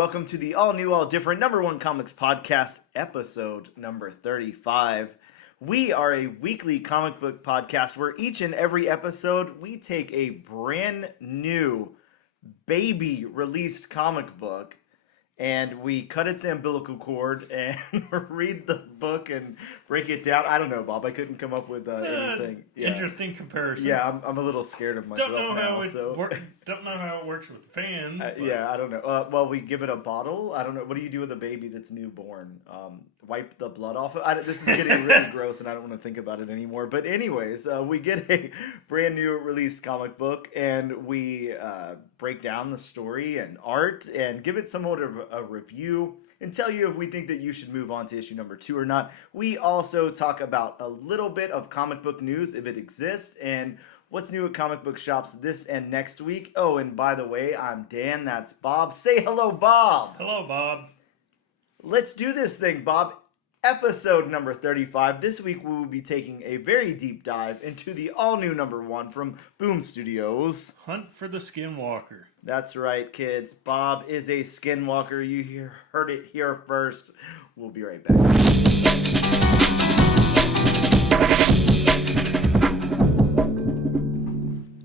welcome to the all new, all different number one comics podcast, episode number 35. We are a weekly comic book podcast where each and every episode we take a brand new baby released comic book and we cut its umbilical cord and read the book and break it down. I don't know, Bob. I couldn't come up with anything. Interesting comparison. Yeah, I'm a little scared of myself Don't know how it works with fans. Yeah, I don't know. Well, we give it a bottle. I don't know. What do you do with a baby that's newborn? Wipe the blood off of this is getting really gross, and I don't want to think about it anymore. But anyways, we get a brand new released comic book, and we break down the story and art and give it somewhat of a review and tell you if we think that you should move on to issue number 2 or not. We also talk about a little bit of comic book news, if it exists, and what's new at comic book shops this and next week. Oh, and by the way, I'm Dan. That's Bob. Say hello, Bob. Hello, Bob. Let's do this thing, Bob. Episode number 35. This week we will be taking a very deep dive into the all-new number 1 from Boom Studios. Hunt for the Skinwalker. That's right, kids. Bob is a Skinwalker. You heard it here first. We'll be right back.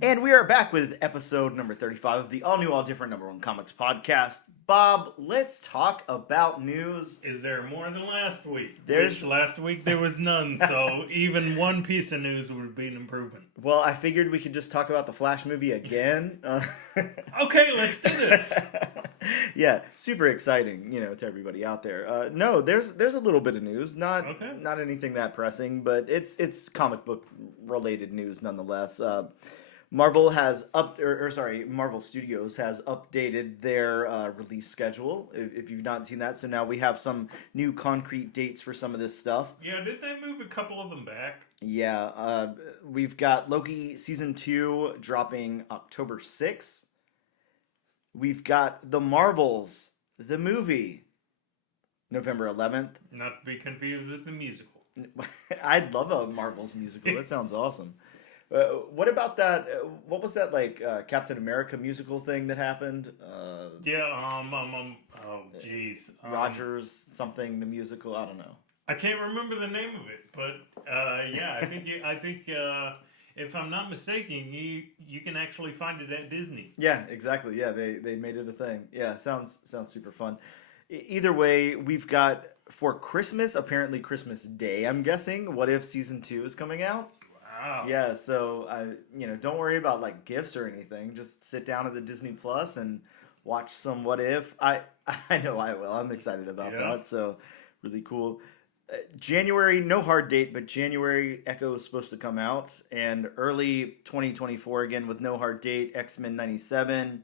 And we are back with episode number 35 of the all-new, all-different number 1 comics podcast. Bob, let's talk about news. Is there more than last week? Last week there was none, so even one piece of news would be an improvement. Well, I figured we could just talk about the Flash movie again. Okay, let's do this. Yeah, super exciting, to everybody out there. No, there's a little bit of news, not anything that pressing, but it's comic book related news nonetheless. Marvel Studios has updated their release schedule, if you've not seen that. So now we have some new concrete dates for some of this stuff. Yeah, did they move a couple of them back? Yeah, we've got Loki Season 2 dropping October 6th. We've got The Marvels, the movie, November 11th. Not to be confused with the musical. I'd love a Marvels musical. That sounds awesome. What about that? What was that Captain America musical thing that happened? Oh jeez. Rogers something the musical. I don't know. I can't remember the name of it, but yeah, I think if I'm not mistaken, you can actually find it at Disney. Yeah, exactly. Yeah, they made it a thing. Yeah, sounds super fun. Either way, we've got for Christmas, apparently Christmas Day. I'm guessing. What if Season 2 is coming out? Wow. Yeah, so don't worry about gifts or anything. Just sit down at the Disney Plus and watch some What If. I know I will. I'm excited about that. So really cool. January, no hard date, but January Echo is supposed to come out, and early 2024 again with no hard date, X-Men 97,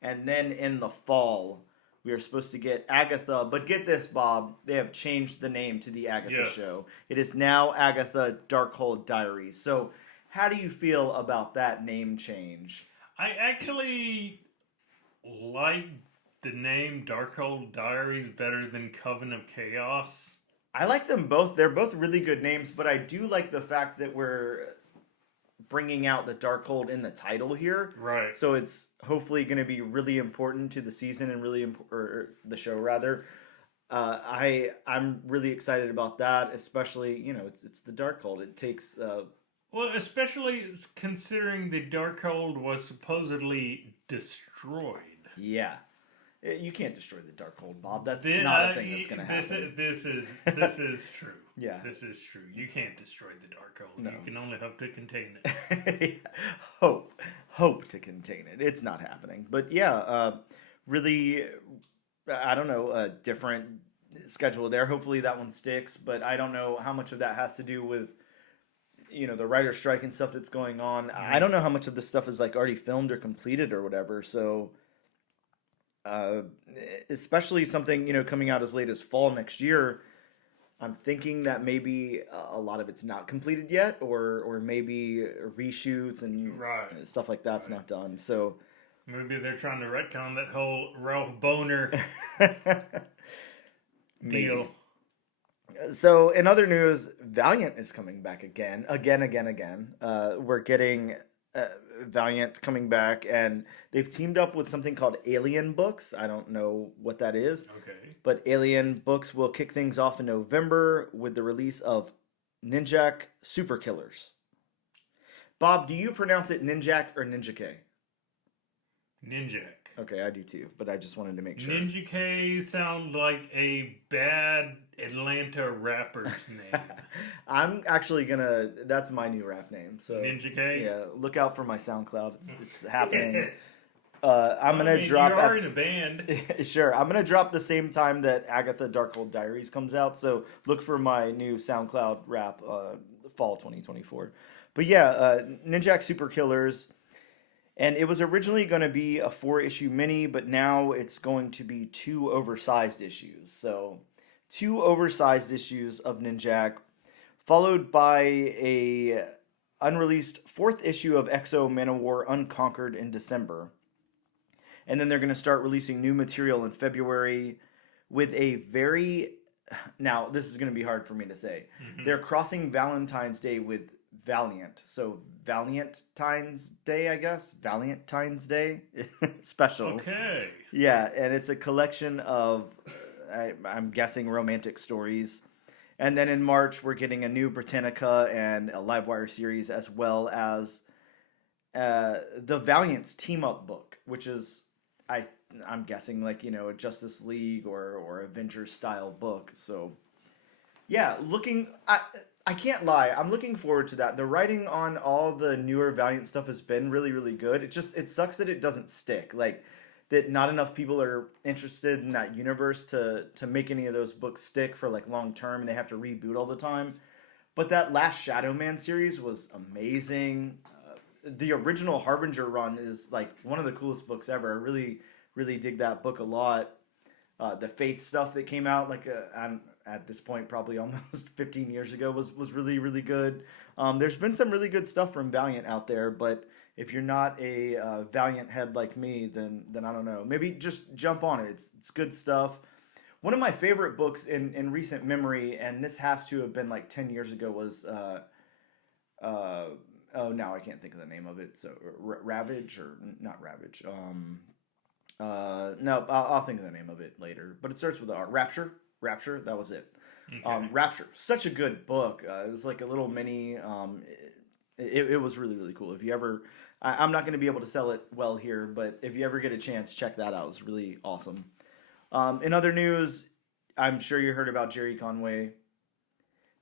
and then in the fall we are supposed to get Agatha, but get this, Bob, they have changed the name to the Agatha Show. It is now Agatha Darkhold Diaries. So how do you feel about that name change? I actually like the name Darkhold Diaries better than Coven of Chaos. I like them both. They're both really good names, but I do like the fact that we're bringing out the Darkhold in the title here. Right. So it's hopefully going to be really important to the season and or the show rather. I'm really excited about that, especially, it's the Darkhold. It takes well, especially considering the Darkhold was supposedly destroyed. Yeah. You can't destroy the Darkhold, Bob. That's not a thing that's going to happen. This is true. Yeah. This is true. You can't destroy the Darkhold. No. You can only hope to contain it. Hope to contain it. It's not happening. But yeah, really, I don't know, a different schedule there. Hopefully that one sticks, but I don't know how much of that has to do with, the writer's strike and stuff that's going on. I don't know how much of this stuff is already filmed or completed or whatever. So, especially something, coming out as late as fall next year, I'm thinking that maybe a lot of it's not completed yet, or maybe reshoots and stuff like that's not done. So maybe they're trying to retcon that whole Ralph Boner deal. So in other news, Valiant is coming back again. We're getting Valiant coming back, and they've teamed up with something called Alien Books. I don't know what that is, Okay. but Alien Books will kick things off in November with the release of Ninjak Super Killers. Bob, do you pronounce it Ninjak or Ninjake? Ninjak. Okay, I do too, but I just wanted to make sure. Ninja K sounds like a bad Atlanta rapper's name. I'm actually gonna. That's my new rap name. So Ninja K. yeah, look out for my SoundCloud. It's happening. I'm gonna drop. You are in a band. Sure, I'm gonna drop the same time that Agatha Darkhold Diaries comes out. So look for my new SoundCloud rap, fall 2024. But yeah, Ninjak Super Killers. And it was originally going to be a 4-issue mini, but now it's going to be 2 oversized issues. So 2 oversized issues of Ninjak, followed by a unreleased 4th issue of Exo Manowar Unconquered in December. And then they're going to start releasing new material in February with a very... Now, this is going to be hard for me to say. Mm-hmm. They're crossing Valentine's Day with Valiant. So Valiantines Day, I guess. Valiantines Day special. Okay. Yeah, and it's a collection of, I'm guessing, romantic stories. And then in March, we're getting a new Britannica and a Livewire series, as well as the Valiant's team-up book, which is, I'm guessing, like, a Justice League or Avengers-style book. So, yeah, I can't lie. I'm looking forward to that. The writing on all the newer Valiant stuff has been really, really good. It sucks that it doesn't stick. Like, that not enough people are interested in that universe to make any of those books stick for, like, long term, and they have to reboot all the time. But that last Shadow Man series was amazing. The original Harbinger run is, like, one of the coolest books ever. I really, really dig that book a lot. The Faith stuff that came out, like, at this point, probably almost 15 years ago, was really, really good. There's been some really good stuff from Valiant out there, but if you're not a Valiant head like me, then I don't know. Maybe just jump on it. It's good stuff. One of my favorite books in recent memory, and this has to have been like 10 years ago, was now I can't think of the name of it. So Ravage, or not Ravage. No, I'll think of the name of it later. But it starts with R. Rapture, that was it. Okay. Rapture, such a good book. It was like a little mini. It was really, really cool. If you ever, I'm not going to be able to sell it well here, but if you ever get a chance, check that out. It's really awesome. In other news, I'm sure you heard about Gerry Conway.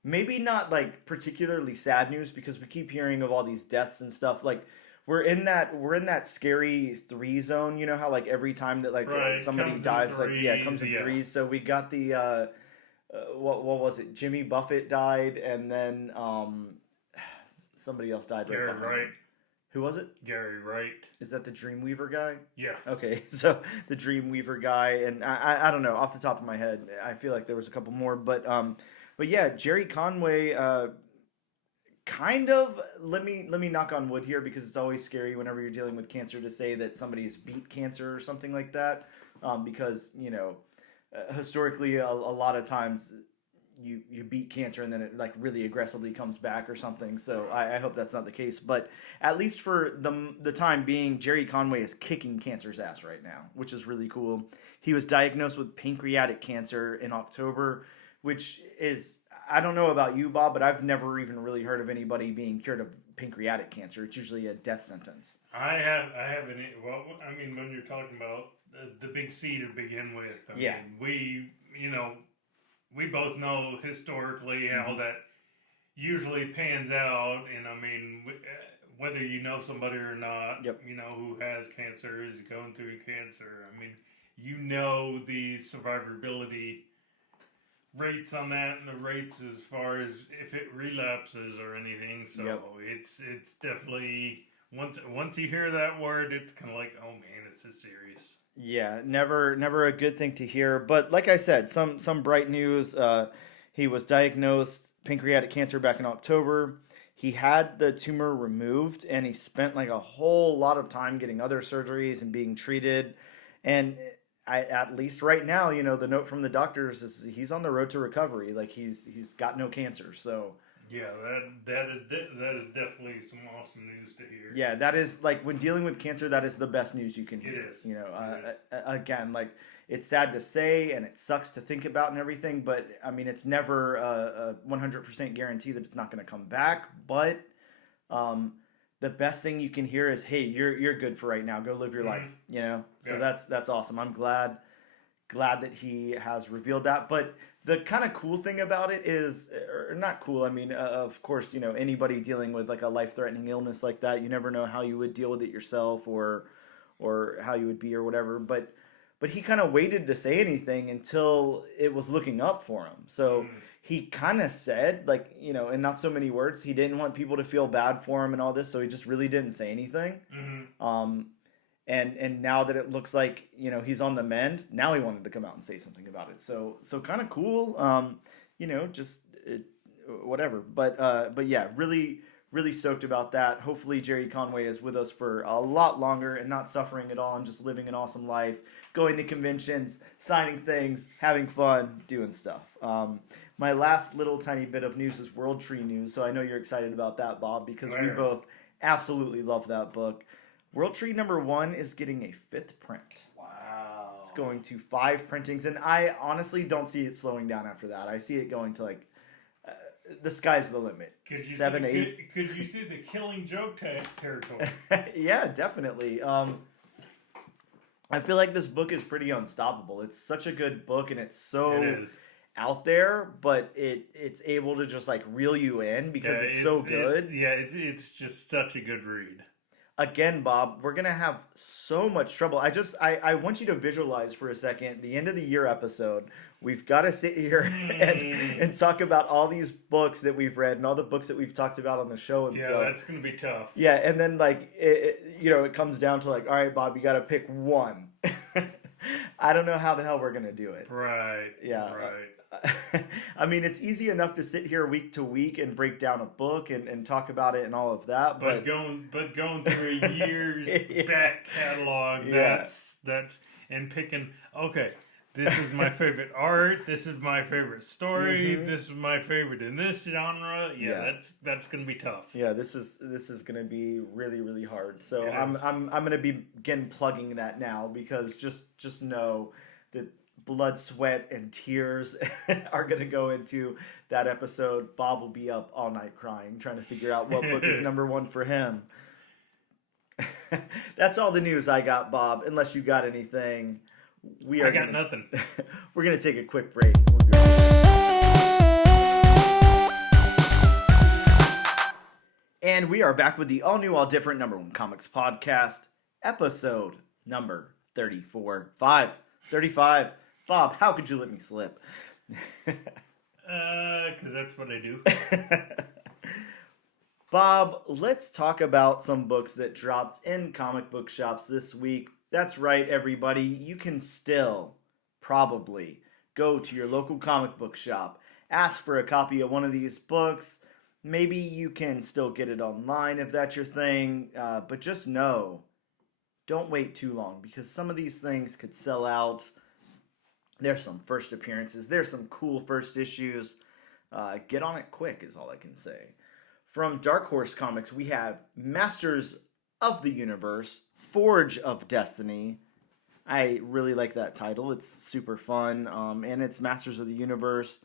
Maybe not like particularly sad news, because we keep hearing of all these deaths and stuff. Like, we're in that scary 3 zone. You know how, like, every time that, like, somebody dies, like, it comes in 3s. So we got the what was it? Jimmy Buffett died, and then somebody else died. Gary Wright. Who was it? Gary Wright. Is that the Dreamweaver guy? Yeah. Okay, so the Dreamweaver guy, and I don't know, off the top of my head, I feel like there was a couple more, but yeah, Gerry Conway. Kind of, let me knock on wood here, because it's always scary whenever you're dealing with cancer to say that somebody's beat cancer or something like that, because historically a lot of times you beat cancer and then it, like, really aggressively comes back or something. So I hope that's not the case, but at least for the time being, Gerry Conway is kicking cancer's ass right now, which is really cool. He was diagnosed with pancreatic cancer in October, which is, I don't know about you, Bob, but I've never even really heard of anybody being cured of pancreatic cancer. It's usually a death sentence. I haven't. Well, I mean, when you're talking about the big C to begin with, I mean, we both know historically how that usually pans out, and I mean, whether you know somebody or not, who has cancer, is going through cancer. I mean, the survivability rates on that, and the rates as far as if it relapses or anything. So it's definitely, once you hear that word, it's kind of like, oh man, it's so serious. Yeah, never a good thing to hear. But like I said, some bright news. He was diagnosed pancreatic cancer back in October. He had the tumor removed, and he spent like a whole lot of time getting other surgeries and being treated. And at least right now, the note from the doctors is he's on the road to recovery. Like, he's got no cancer. So Yeah, that is definitely some awesome news to hear. Yeah, that is like when dealing with cancer, that is the best news you can hear. It is. You know, again, like it's sad to say and it sucks to think about and everything, but I mean, it's never a 100% guarantee that it's not going to come back. But the best thing you can hear is, hey, you're good for right now. Go live your life. You know, so that's awesome. I'm glad that he has revealed that. But the kind of cool thing about it is, or not cool, I mean, of course, you know, anybody dealing with like a life-threatening illness like that, you never know how you would deal with it yourself or how you would be or whatever. But he kind of waited to say anything until it was looking up for him. So he kind of said, like, you know, in not so many words, he didn't want people to feel bad for him and all this, so he just really didn't say anything. And now that it looks like, you know, he's on the mend, now he wanted to come out and say something about it. So kind of cool. You know, just whatever. But yeah, really stoked about that. Hopefully Gerry Conway is with us for a lot longer and not suffering at all and just living an awesome life, going to conventions, signing things, having fun, doing stuff. My last little tiny bit of news is World Tree news. So I know you're excited about that, Bob, because we both absolutely love that book. World Tree #1 is getting a 5th print. Wow. It's going to 5 printings, and I honestly don't see it slowing down after that. I see it going to like the sky's the limit. 7, 8. Could you see the Killing Joke territory? Yeah, definitely. I feel like this book is pretty unstoppable. It's such a good book, and it's so out there, but it's able to just like reel you in because it's so good. It's just such a good read. Again, Bob, we're going to have so much trouble. I want you to visualize for a second the end of the year episode. We've got to sit here and talk about all these books that we've read and all the books that we've talked about on the show and stuff. Yeah, that's going to be tough. Yeah, and then like, it comes down to like, all right, Bob, you got to pick one. I don't know how the hell we're going to do it. Right. Yeah. Right. I mean, it's easy enough to sit here week to week and break down a book and talk about it and all of that. But going through a year's back catalog, that's and picking. Okay, this is my favorite art. This is my favorite story. This is my favorite in this genre. Yeah. That's gonna be tough. Yeah, this is gonna be really, really hard. So I'm gonna begin plugging that now because just know that blood, sweat, and tears are going to go into that episode. Bob will be up all night crying, trying to figure out what book is #1 for him. That's all the news I got, Bob, unless you got anything. I got nothing. We're going to take a quick break. We'll be right back. And we are back with the all-new, all-different #1 Comics Podcast, episode number 34. 35. Bob, how could you let me slip? Because that's what I do. Bob, let's talk about some books that dropped in comic book shops this week. That's right, everybody. You can still probably go to your local comic book shop, ask for a copy of one of these books. Maybe you can still get it online if that's your thing. But just know, don't wait too long because some of these things could sell out. There's some first appearances. There's some cool first issues. Get on it quick is all I can say. From Dark Horse Comics, we have Masters of the Universe, Forge of Destiny. I really like that title. It's super fun, and it's Masters of the Universe.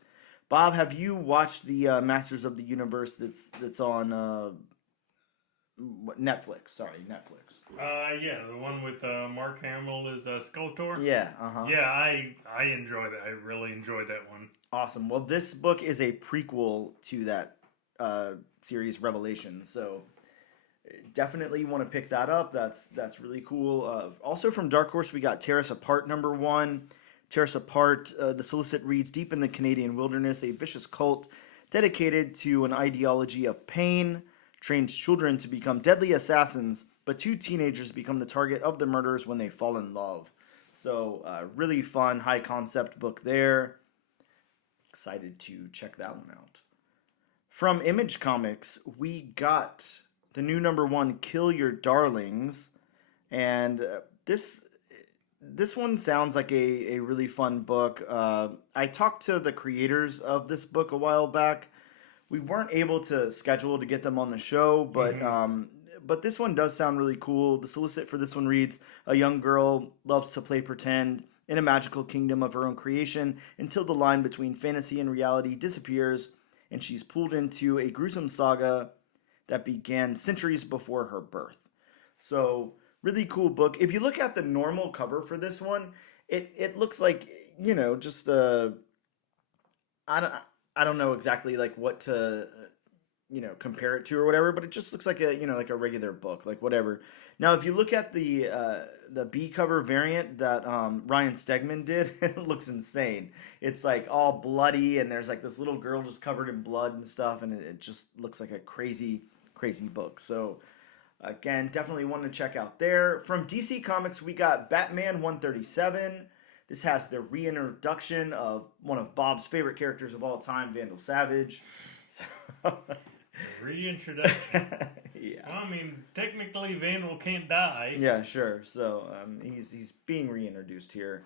Bob, have you watched the Masters of the Universe that's on Netflix? Sorry, Netflix. Yeah, the one with Mark Hamill as Skeletor. Yeah, Yeah, I enjoy that. I really enjoyed that one. Awesome. Well, this book is a prequel to that series, Revelation. So definitely want to pick that up. That's really cool. Also from Dark Horse, we got Tear Us Apart #1. Tear Us Apart. The solicit reads: deep in the Canadian wilderness, a vicious cult dedicated to an ideology of pain trains children to become deadly assassins, but 2 teenagers become the target of the murderers when they fall in love. So, really fun, high concept book there. Excited to check that one out. From Image Comics, we got the new #1, Kill Your Darlings. And this one sounds like a really fun book. I talked to the creators of this book a while back We weren't able to schedule to get them on the show, but this one does sound really cool. The solicit for this one reads: a young girl loves to play pretend in a magical kingdom of her own creation until the line between fantasy and reality disappears, and she's pulled into a gruesome saga that began centuries before her birth. So, really cool book. If you look at the normal cover for this one, it looks like, just I don't I don't know exactly like what to compare it to or whatever, but it just looks like like a regular book, like whatever. Now, if you look at the B cover variant that Ryan Stegman did, it looks insane. It's like all bloody, and there's like this little girl just covered in blood and stuff, and it just looks like a crazy book. So again, definitely one to check out there. From DC Comics, we got Batman 137. This has the reintroduction of one of Bob's favorite characters of all time, Vandal Savage. So Reintroduction. Yeah. Well, I mean, technically Vandal can't die. Yeah, sure. So he's being reintroduced here.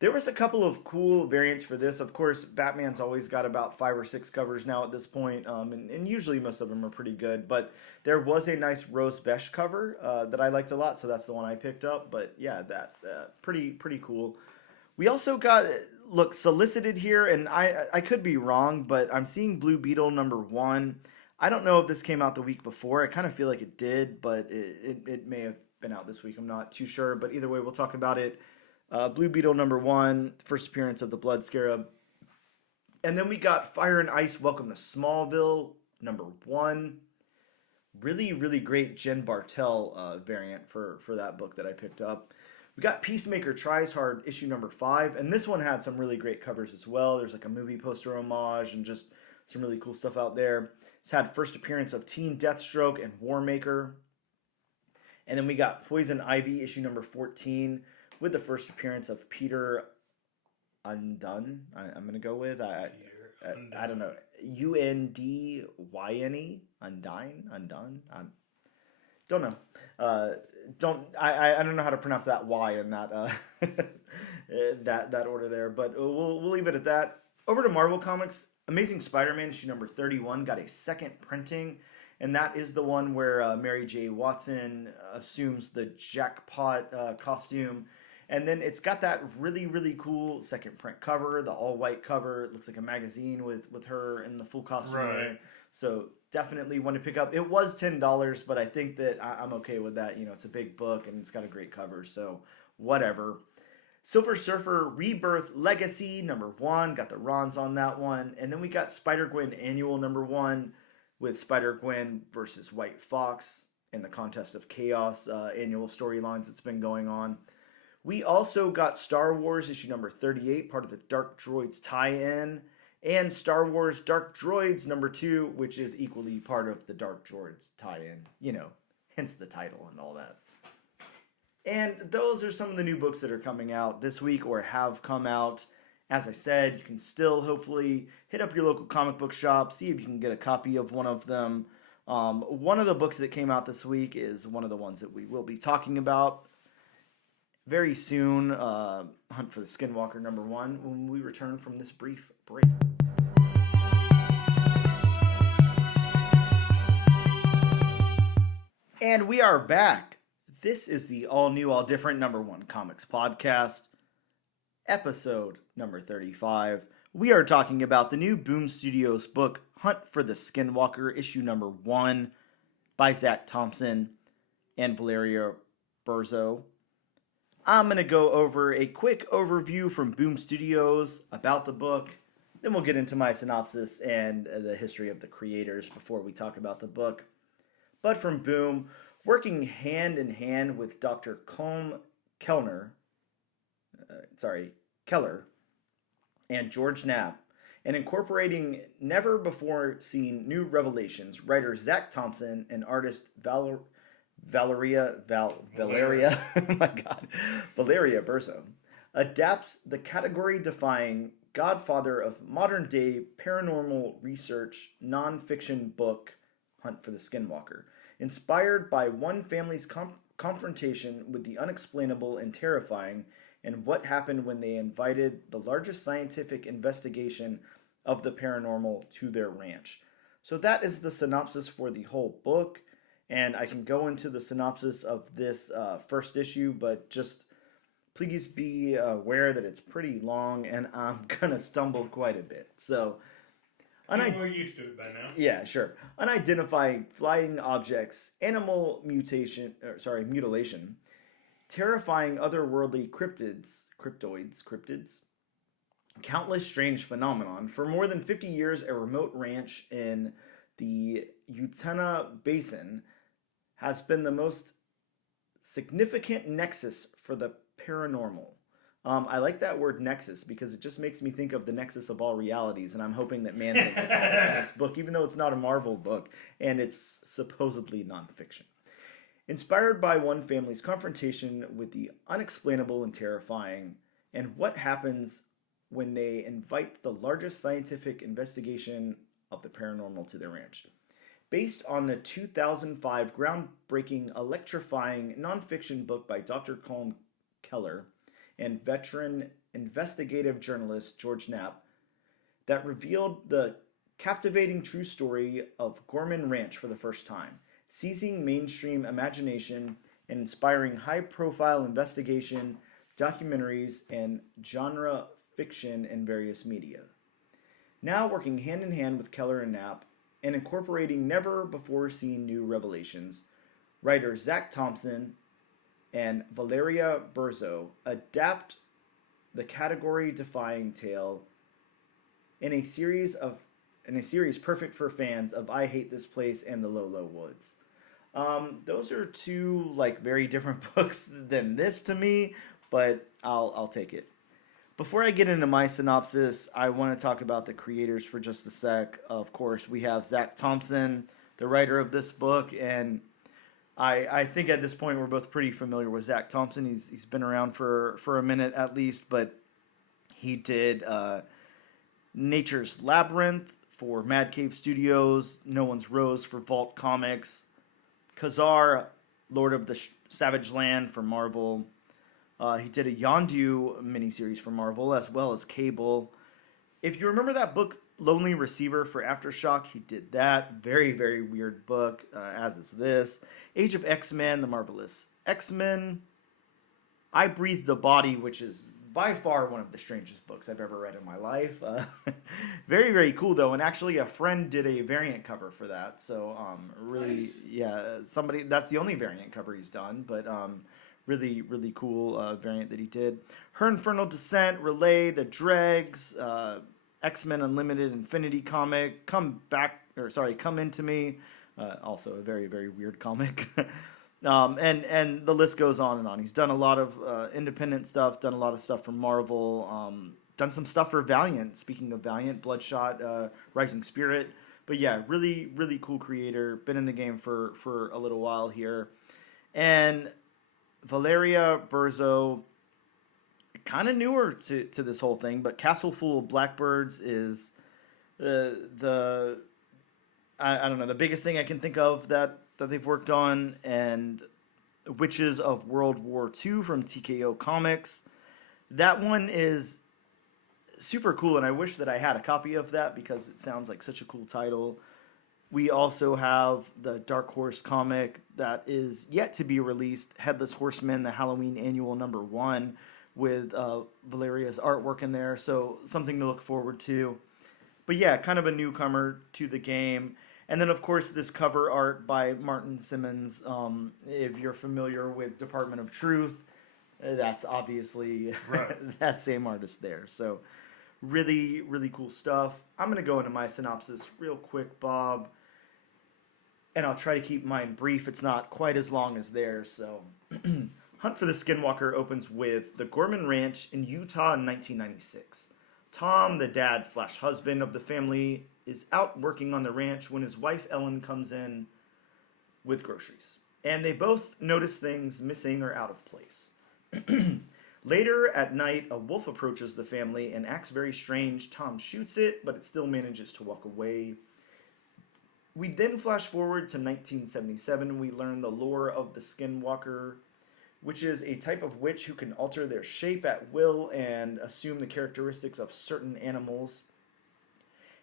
There was a couple of cool variants for this. Of course, Batman's always got about 5 or 6 covers now at this point, and usually most of them are pretty good. But there was a nice Rose Besh cover that I liked a lot, so that's the one I picked up. But yeah, that pretty cool. We also got, look, solicited here, and I could be wrong, but I'm seeing Blue Beetle #1. I don't know if this came out the week before. I kind of feel like it did, but it may have been out this week. I'm not too sure, but either way, we'll talk about it. Blue Beetle #1, first appearance of the Blood Scarab. And then we got Fire and Ice, Welcome to Smallville, #1. Really great Jen Bartel variant for that book that I picked up. We got Peacemaker Tries Hard, issue #5, and this one had some really great covers as well. There's like a movie poster homage and just some really cool stuff out there. It's had first appearance of Teen Deathstroke and Warmaker. And then we got Poison Ivy, issue #14, with the first appearance of Peter Undone. I'm going to go with, I don't know, Undyne? Undone? Don't know. I don't know how to pronounce that Y in that that order there, but we'll leave it at that. Over to Marvel Comics, Amazing Spider-Man issue #31 got a second printing, and that is the one where Mary J. Watson assumes the jackpot costume, and then it's got that really cool second print cover, the all white cover. It looks like a magazine with her in the full costume. Right. So definitely one to pick up. It was $10, but I think that I'm okay with that. It's a big book and it's got a great cover, so whatever. Silver Surfer Rebirth Legacy #1, got the Rons on that one. And then we got Spider-Gwen Annual #1 with Spider-Gwen versus White Fox in the Contest of Chaos annual storylines that's been going on. We also got Star Wars issue #38, part of the Dark Droids tie-in, and Star Wars Dark Droids #2, which is equally part of the Dark Droids tie-in, hence the title and all that. And those are some of the new books that are coming out this week or have come out. As I said, you can still hopefully hit up your local comic book shop, see if you can get a copy of one of them. One of the books that came out this week is one of the ones that we will be talking about very soon, Hunt for the Skinwalker #1, when we return from this brief break. And we are back. This is the all-new, all-different #1 Comics Podcast, episode #35. We are talking about the new Boom Studios book, Hunt for the Skinwalker, issue #1, by Zac Thompson and Valeria Burzo. I'm going to go over a quick overview from Boom Studios about the book. Then we'll get into my synopsis and the history of the creators before we talk about the book. But from Boom, working hand in hand with Dr. Colm Keller and George Knapp, and incorporating never-before-seen new revelations, writer Zac Thompson and artist Valeria Burzo adapts the category-defying godfather of modern-day paranormal research non-fiction book, Hunt for the Skinwalker, inspired by one family's confrontation with the unexplainable and terrifying, and what happened when they invited the largest scientific investigation of the paranormal to their ranch. So that is the synopsis for the whole book, and I can go into the synopsis of this first issue, but just please be aware that it's pretty long and I'm gonna stumble quite a bit. So, we're used to it by now. Yeah, sure. Unidentified flying objects, animal mutilation, terrifying otherworldly cryptids, countless strange phenomenon. For more than 50 years, a remote ranch in the Utena Basin has been the most significant nexus for the paranormal. I like that word nexus because it just makes me think of the nexus of all realities, and I'm hoping that Man Thing will come up in this book, even though it's not a Marvel book and it's supposedly nonfiction. Inspired by one family's confrontation with the unexplainable and terrifying, and what happens when they invite the largest scientific investigation of the paranormal to their ranch. Based on the 2005 groundbreaking, electrifying nonfiction book by Dr. Colm Keller and veteran investigative journalist George Knapp, that revealed the captivating true story of Gorman Ranch for the first time, seizing mainstream imagination and inspiring high-profile investigation, documentaries, and genre fiction in various media. Now working hand-in-hand with Keller and Knapp, and incorporating never-before-seen new revelations, writers Zac Thompson and Valeria Burzo adapt the category-defying tale in a series perfect for fans of I Hate This Place and The Low Low Woods. Those are two very different books than this to me, but I'll take it. Before I get into my synopsis, I want to talk about the creators for just a sec. Of course, we have Zac Thompson, the writer of this book, and I think at this point we're both pretty familiar with Zac Thompson. He's been around for a minute at least, but he did Nature's Labyrinth for Mad Cave Studios, No One's Rose for Vault Comics, Khazar, Lord of the Savage Land for Marvel. He did a Yondu miniseries for Marvel, as well as Cable. If you remember that book, Lonely Receiver for Aftershock, he did that. Very, very weird book, as is this. Age of X-Men, The Marvelous X-Men. I Breathe the Body, which is by far one of the strangest books I've ever read in my life. Very, very cool, though. And actually, a friend did a variant cover for that. So, really, nice. Yeah, somebody, that's the only variant cover he's done. But, really, really cool variant that he did. Her Infernal Descent, Relay, The Dregs, X-Men Unlimited Infinity comic, Come Into Me, also a very, very weird comic. And the list goes on and on. He's done a lot of independent stuff, done a lot of stuff for Marvel, done some stuff for Valiant. Speaking of Valiant, Bloodshot, Rising Spirit. But yeah, really, really cool creator. Been in the game for a little while here. And Valeria Burzo, kind of newer to this whole thing, but Castle Full of Blackbirds is I don't know, the biggest thing I can think of that they've worked on, and Witches of World War II from TKO Comics. That one is super cool, and I wish that I had a copy of that because it sounds like such a cool title. We also have the Dark Horse comic that is yet to be released, Headless Horseman, the Halloween Annual #1, with Valeria's artwork in there, so something to look forward to. But yeah, kind of a newcomer to the game. And then, of course, this cover art by Martin Simmons. If you're familiar with Department of Truth, that's obviously right. That same artist there. So really, really cool stuff. I'm going to go into my synopsis real quick, Bob. And I'll try to keep mine brief. It's not quite as long as theirs. So Hunt for the Skinwalker opens with the Gorman Ranch in Utah in 1996. Tom, the dad/husband of the family, is out working on the ranch when his wife Ellen comes in with groceries. And they both notice things missing or out of place. Later at night, a wolf approaches the family and acts very strange. Tom shoots it, but it still manages to walk away. We then flash forward to 1977. We learn the lore of the Skinwalker, which is a type of witch who can alter their shape at will and assume the characteristics of certain animals.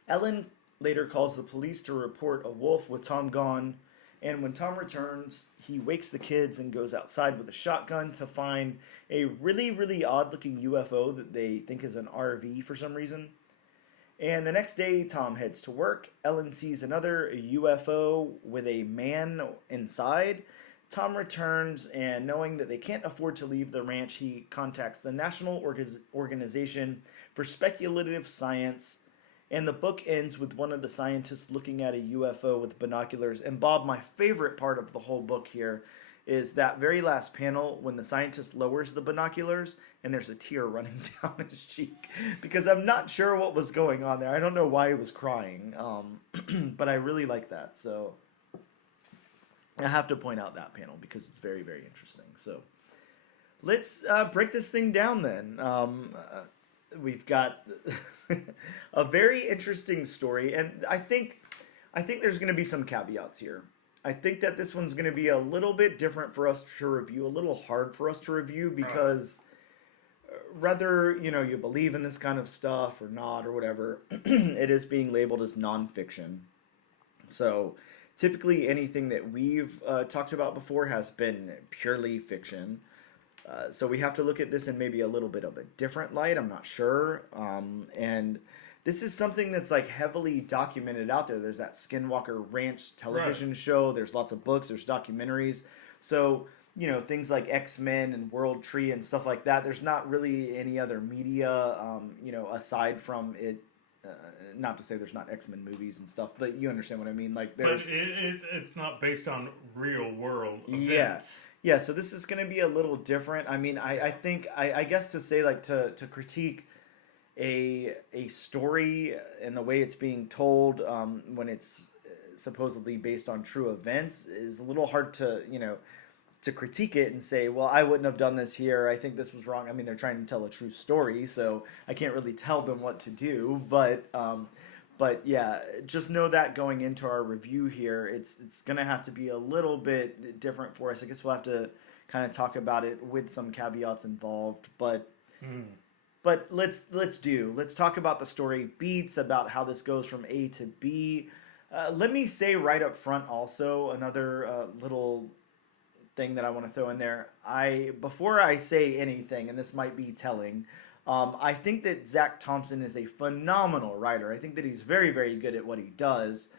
Ellen later calls the police to report a wolf with Tom gone. And when Tom returns, he wakes the kids and goes outside with a shotgun to find a really, really odd looking UFO that they think is an RV for some reason. And the next day, Tom heads to work. Ellen sees another UFO with a man inside. Tom returns, and knowing that they can't afford to leave the ranch, he contacts the National Organization for Speculative Science. And the book ends with one of the scientists looking at a UFO with binoculars. And Bob, my favorite part of the whole book here is that very last panel when the scientist lowers the binoculars and there's a tear running down his cheek. Because I'm not sure what was going on there. I don't know why he was crying. But I really like that. So I have to point out that panel because it's very, very interesting. So let's break this thing down then. We've got a very interesting story, and I think there's going to be some caveats here. I think that this one's going to be a little bit different for us to review, a little hard for us to review because whether you believe in this kind of stuff or not or whatever, it is being labeled as nonfiction. So typically anything that we've talked about before has been purely fiction. So we have to look at this in maybe a little bit of a different light. I'm not sure. And this is something that's like heavily documented out there. There's that Skinwalker Ranch television show. There's lots of books. There's documentaries. So, things like X-Men and World Tree and stuff like that. There's not really any other media, aside from it. Not to say there's not X-Men movies and stuff, but you understand what I mean. Like, there's, but it's not based on real world events. Yeah. So this is going to be a little different. I mean, I think I guess to say like to critique a story and the way it's being told when it's supposedly based on true events is a little hard to to critique it and say, well, I wouldn't have done this here. I think this was wrong. I mean, they're trying to tell a true story, so I can't really tell them what to do. But yeah, just know that going into our review here, it's going to have to be a little bit different for us. I guess we'll have to kind of talk about it with some caveats involved. But let's talk about the story beats, about how this goes from A to B. Let me say right up front also another little thing that I want to throw in there. Before I say anything, and this might be telling, I think that Zac Thompson is a phenomenal writer. I think that he's very, very good at what he does.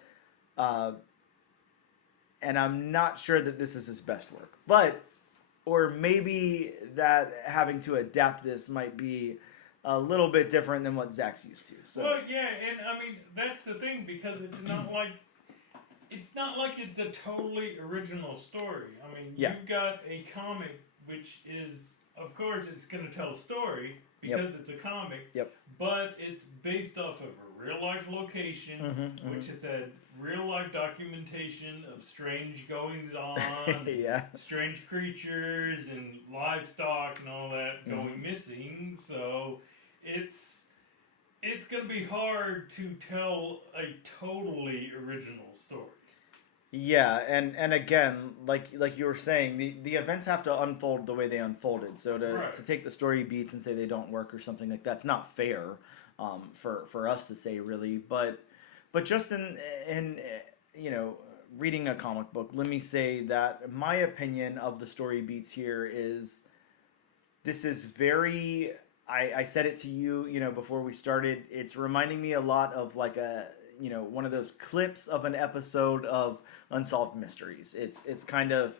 And I'm not sure that this is his best work. Or maybe that having to adapt this might be a little bit different than what Zac's used to. So. Well, yeah, and I mean, that's the thing, because it's not like it's a totally original story. I mean, you've got a comic which is, of course, it's going to tell a story because it's a comic, but it's based off of a real-life location, which has had real-life documentation of strange goings-on, strange creatures and livestock and all that going missing. So it's going to be hard to tell a totally original story. Yeah, and again, like you were saying, the events have to unfold the way they unfolded. So to take the story beats and say they don't work or something like that's not fair for us to say, really. But just in reading a comic book, let me say that my opinion of the story beats here is this is very. I said it to you, before we started. It's reminding me a lot of like a. One of those clips of an episode of Unsolved Mysteries. It's kind of,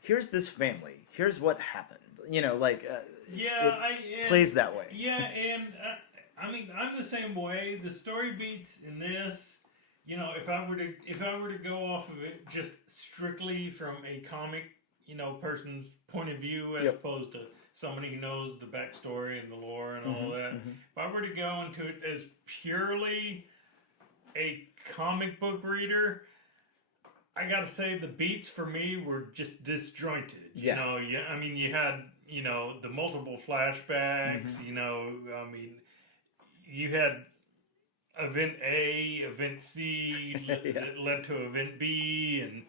here's this family. Here's what happened. It plays that way. Yeah, and I mean, I'm the same way. The story beats in this, if I were to go off of it just strictly from a comic, person's point of view, as opposed to somebody who knows the backstory and the lore and all that. If I were to go into it as purely a comic book reader, I gotta say the beats for me were just disjointed. I mean, you had the multiple flashbacks. I mean, you had event A, event C that led to event B, and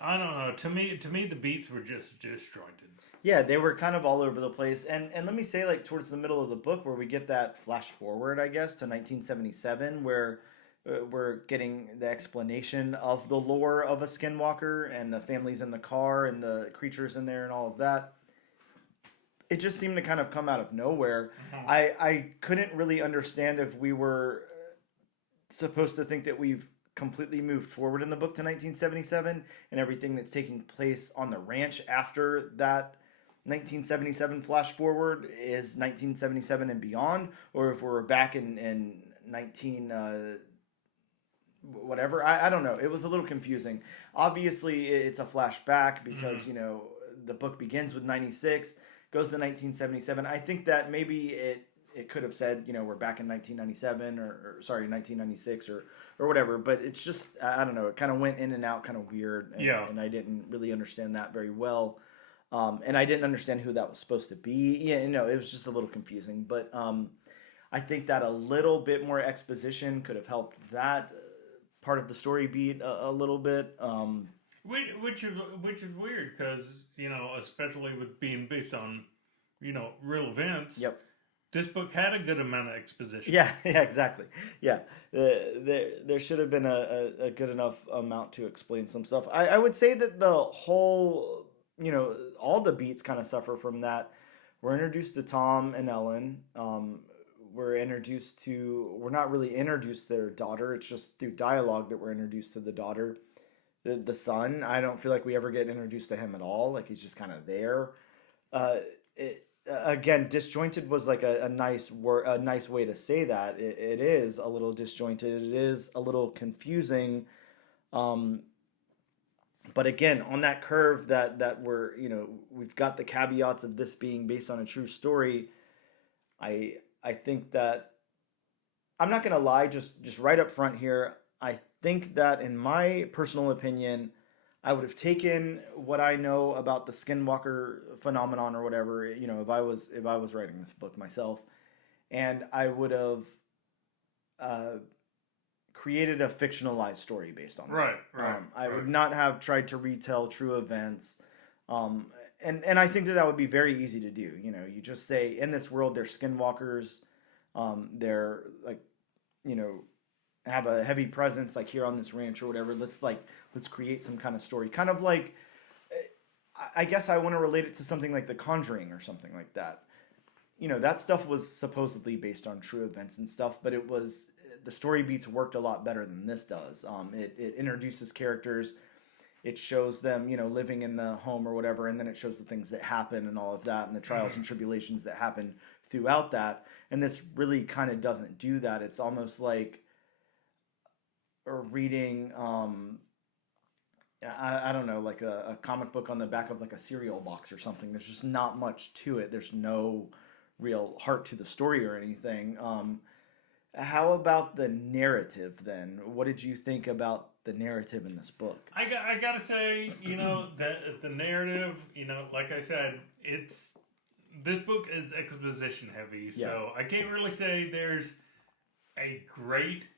I don't know. To me, the beats were just disjointed. Yeah, they were kind of all over the place. And let me say, like, towards the middle of the book where we get that flash forward, I guess, to 1977, where we're getting the explanation of the lore of a Skinwalker and the families in the car and the creatures in there and all of that. It just seemed to kind of come out of nowhere. Mhm. I couldn't really understand if we were supposed to think that we've completely moved forward in the book to 1977 and everything that's taking place on the ranch after that 1977 flash forward is 1977 and beyond, or if we're back in 19 whatever. I don't know. It was a little confusing. Obviously, it's a flashback because, you know, the book begins with 96, goes to 1977. I think that maybe it could have said, you know, we're back in 1997 or sorry, 1996 or whatever. But it's just, I don't know. It kind of went in and out kind of weird. And I didn't really understand that very well. And I didn't understand who that was supposed to be. Yeah, you know, it was just a little confusing. But I think that a little bit more exposition could have helped that part of the story beat a little bit. Which is weird because, you know, especially with being based on, you know, real events. Yep. This book had a good amount of exposition. Yeah, exactly. Yeah, there should have been a good enough amount to explain some stuff. I would say that the whole, you know, all the beats kind of suffer from that. We're introduced to Tom and Ellen. We're not really introduced to their daughter. It's just through dialogue that we're introduced to the daughter. The son, I don't feel like we ever get introduced to him at all. Like he's just kind of there. Again, disjointed was like a nice way to say that. It is a little disjointed. It is a little confusing. But again, on that curve that we're, you know, we've got the caveats of this being based on a true story. I think that I'm not gonna lie, just right up front here. I think that in my personal opinion, I would have taken what I know about the Skinwalker phenomenon or whatever, you know, if I was writing this book myself, and I would have created a fictionalized story based on Right. I would not have tried to retell true events. And I think that would be very easy to do. You know, you just say in this world there's Skinwalkers, they're like, you know, have a heavy presence like here on this ranch or whatever. Let's create some kind of story. Kind of like, I guess I want to relate it to something like The Conjuring or something like that. You know, that stuff was supposedly based on true events and stuff, but the story beats worked a lot better than this does. It introduces characters. It shows them, you know, living in the home or whatever, and then it shows the things that happen and all of that and the trials and tribulations that happen throughout that. And this really kind of doesn't do that. It's almost like reading, I don't know, like a comic book on the back of like a cereal box or something. There's just not much to it. There's no real heart to the story or anything. How about the narrative then? What did you think about the narrative in this book? I gotta say, you know, that the narrative, you know, like I said, this book is exposition heavy, so I can't really say there's a great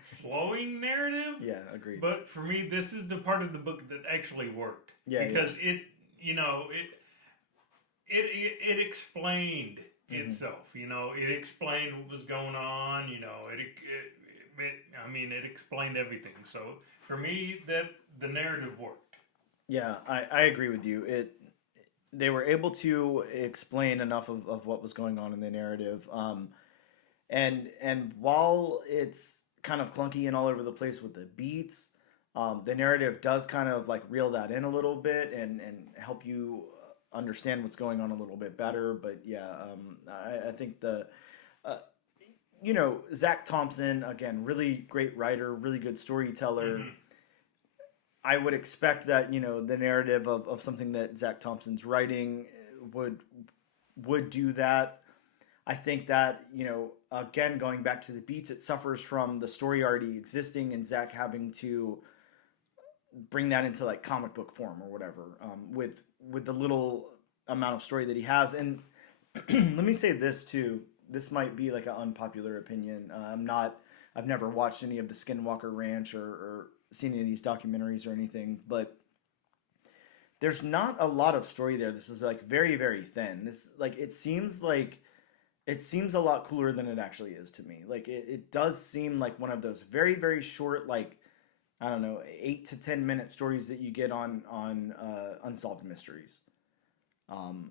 flowing narrative. Yeah, agreed. But for me, this is the part of the book that actually worked. Yeah, because it, you know, it explained itself. You know, it explained what was going on. You know, it explained everything. So for me, that the narrative worked. Yeah, I agree with you. They were able to explain enough of what was going on in the narrative. And while it's kind of clunky and all over the place with the beats, the narrative does kind of like reel that in a little bit and help you understand what's going on a little bit better. But yeah, I think you know, Zac Thompson, again, really great writer, really good storyteller. I would expect that, you know, the narrative of something that Zac Thompson's writing would do that. I think that, you know, again, going back to the beats, it suffers from the story already existing and Zac having to bring that into like comic book form or whatever, with the little amount of story that he has. And let me say this too. This might be like an unpopular opinion. I've never watched any of the Skinwalker Ranch or seen any of these documentaries or anything, but there's not a lot of story there. This is like very, very thin. This, like, it seems like it seems a lot cooler than it actually is to me. Like it does seem like one of those very, very short, like, I don't know, 8 to 10 minute stories that you get on unsolved mysteries. Um,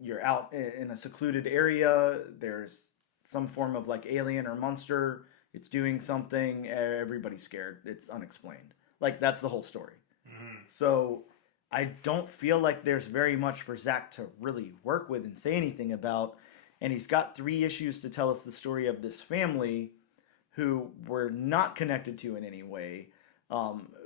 you're out in a secluded area. There's some form of like alien or monster. It's doing something. Everybody's scared. It's unexplained. Like that's the whole story. Mm-hmm. So I don't feel like there's very much for Zac to really work with and say anything about. And he's got 3 issues to tell us the story of this family who we're not connected to in any way.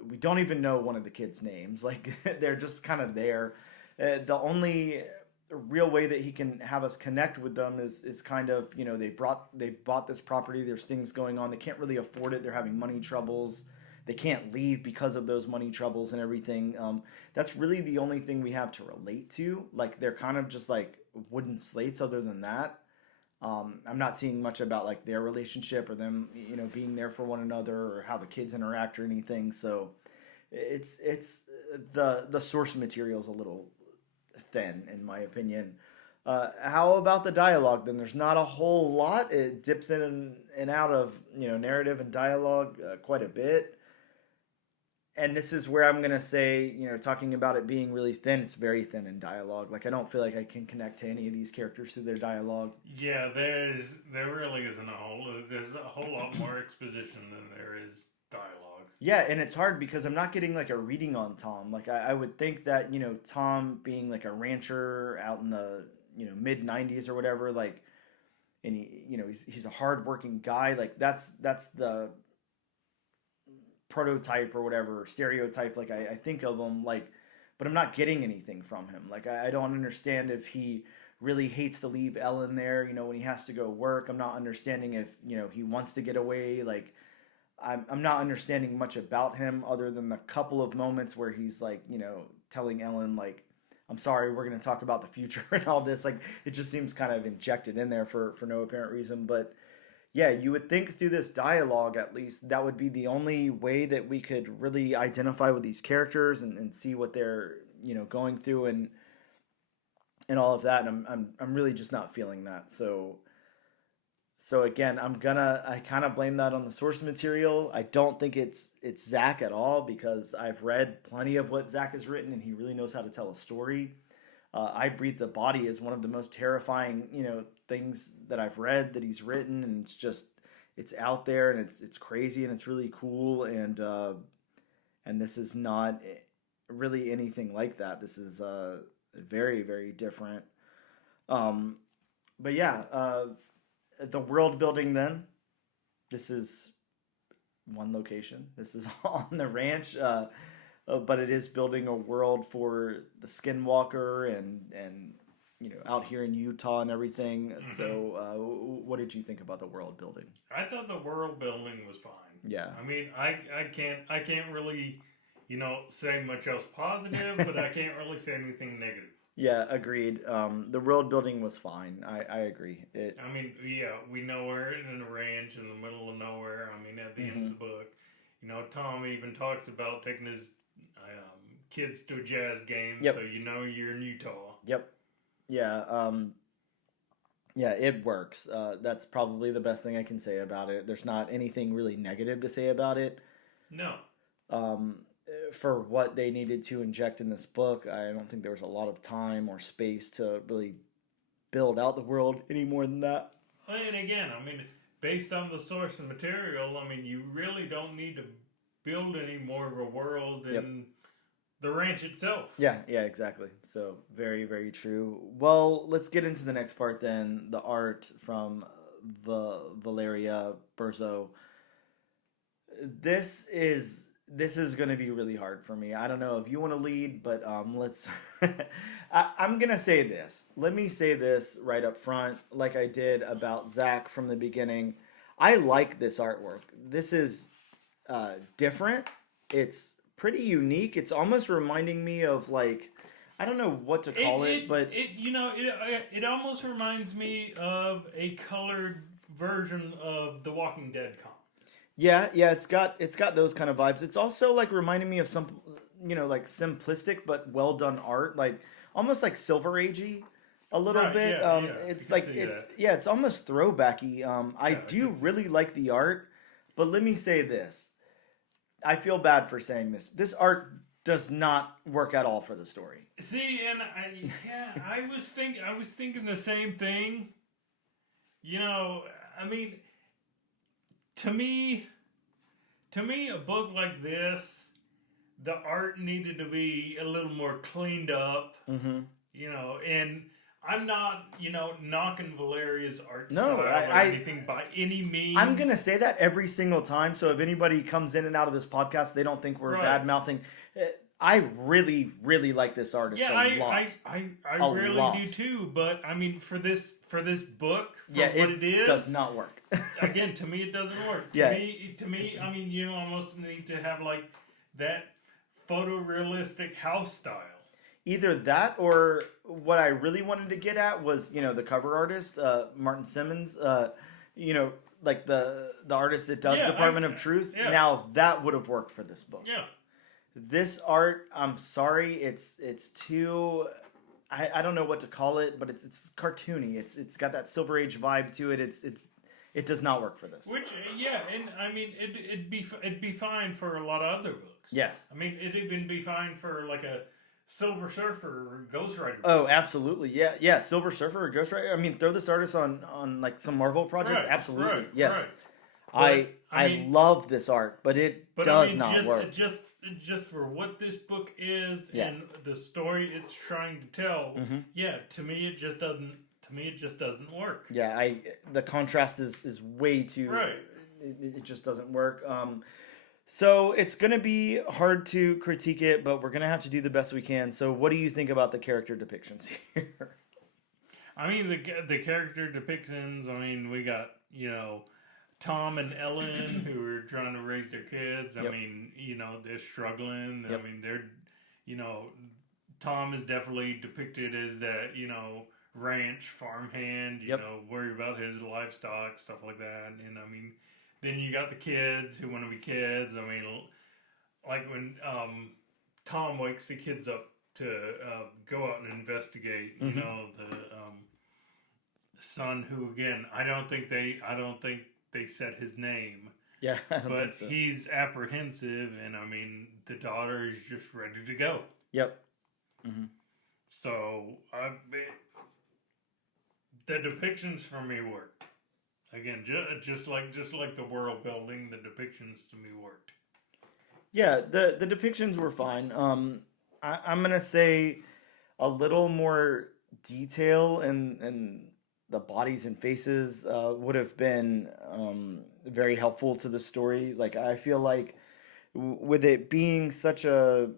We don't even know one of the kids' names. Like they're just kind of there. The only real way that he can have us connect with them is kind of, you know, they bought this property. There's things going on. They can't really afford it. They're having money troubles. They can't leave because of those money troubles and everything. That's really the only thing we have to relate to. Like they're kind of just like wooden slates. Other than that, I'm not seeing much about like their relationship or them, you know, being there for one another or how the kids interact or anything. So it's the source material is a little thin in my opinion. How about the dialogue then? There's not a whole lot. It dips in and out of, you know, narrative and dialogue quite a bit. And this is where I'm going to say, you know, talking about it being really thin, it's very thin in dialogue. Like, I don't feel like I can connect to any of these characters through their dialogue. Yeah, there really isn't there's a whole lot more exposition than there is dialogue. Yeah, and it's hard because I'm not getting, like, a reading on Tom. Like, I would think that, you know, Tom being, like, a rancher out in the, you know, mid-90s or whatever, like, and he, you know, he's a hard-working guy. Like, that's the prototype or whatever stereotype, like I think of him, like, but I'm not getting anything from him. Like I don't understand if he really hates to leave Ellen there, you know, when he has to go work. I'm not understanding if, you know, he wants to get away. Like I'm not understanding much about him other than the couple of moments where he's like, you know, telling Ellen like, I'm sorry, we're going to talk about the future and all this. Like it just seems kind of injected in there for no apparent reason. But yeah, you would think through this dialogue, at least, that would be the only way that we could really identify with these characters and see what they're, you know, going through and all of that. And I'm really just not feeling that. So again, I kind of blame that on the source material. I don't think it's Zac at all because I've read plenty of what Zac has written and he really knows how to tell a story. I Breathe the Body is one of the most terrifying, you know, things that I've read that he's written, and it's out there and it's crazy and it's really cool, and this is not really anything like that. This is very, very different. But yeah, the world building then. This is one location. This is on the ranch. But it is building a world for the Skinwalker and you know, out here in Utah and everything. Mm-hmm. So what did you think about the world building? I thought the world building was fine. Yeah. I mean, I can't really, you know, say much else positive, but I can't really say anything negative. Yeah, agreed. The world building was fine. I agree. I mean, yeah, we know we're in a ranch in the middle of nowhere. I mean, at the end of the book, you know, Tom even talks about taking his kids to a jazz game, so you know you're in Utah. Yep. Yeah. Yeah, it works. That's probably the best thing I can say about it. There's not anything really negative to say about it. No. For what they needed to inject in this book, I don't think there was a lot of time or space to really build out the world any more than that. And again, I mean, based on the source and material, I mean, you really don't need to build any more of a world than the ranch itself. Yeah, exactly. So very, very true. Well, let's get into the next part then. The art from Valeria Burzo. This is going to be really hard for me. I don't know if you want to lead, but let's. I'm going to say this. Let me say this right up front, like I did about Zac from the beginning. I like this artwork. This is different. It's pretty unique. It's almost reminding me of, like, I don't know what to call it, but it almost reminds me of a colored version of the Walking Dead comic. Yeah, it's got those kind of vibes. It's also like reminding me of some, like simplistic but well done art, like almost like Silver Agey a little Right, bit. yeah, It's I like can see that. it's almost throwbacky. I Yeah, I do can see really like the art, but let me say this. I feel bad for saying this. This art does not work at all for the story. See, and I was thinking the same thing. You know, I mean, to me, a book like this, the art needed to be a little more cleaned up. Mm-hmm. You know, and I'm not, knocking Valeria's art No, style or anything by any means. I'm gonna say that every single time. So if anybody comes in and out of this podcast, they don't think we're Right. bad mouthing. I really, really like this artist a lot. I really do too. But I mean, for this book, for what it is, does not work. Again, to me, it doesn't work. To me, I mean, you almost need to have like that photorealistic house style. Either that or what I really wanted to get at was, the cover artist, Martin Simmons, like the artist that does Department of Truth. Yeah. Now that would have worked for this book. Yeah. This art, I'm sorry, it's too, I don't know what to call it, but it's cartoony. It's got that Silver Age vibe to it. It does not work for this. Which and I mean it'd be fine for a lot of other books. Yes. I mean it'd even be fine for like a Silver Surfer or Ghost Rider. Oh, absolutely. Yeah. Silver Surfer or Ghost Rider. I mean, throw this artist on like some Marvel projects. Right, Absolutely. right, Yes. right. I love this art, but it does not work. Just for what this book is Yeah. and the story it's trying to tell. Mm-hmm. To me it just doesn't. To me it just doesn't work. Yeah, the contrast is way too. Right. It just doesn't work. So it's going to be hard to critique it, but we're going to have to do the best we can. So what do you think about the character depictions here? I mean, the character depictions, I mean, we got, Tom and Ellen who are trying to raise their kids. I mean, they're struggling. Yep. I mean, they're, Tom is definitely depicted as that, ranch farmhand, worry about his livestock, stuff like that. And I mean, then you got the kids who want to be kids. I mean, like when Tom wakes the kids up to go out and investigate. Mm-hmm. The son who again, I don't think they said his name. Yeah, I don't think so. He's apprehensive, and I mean, the daughter is just ready to go. Yep. Mm-hmm. So the depictions for me worked. Again, just like the world building, the depictions to me worked. Yeah, the depictions were fine. I'm gonna say a little more detail in the bodies and faces would have been very helpful to the story. Like I feel like with it being such a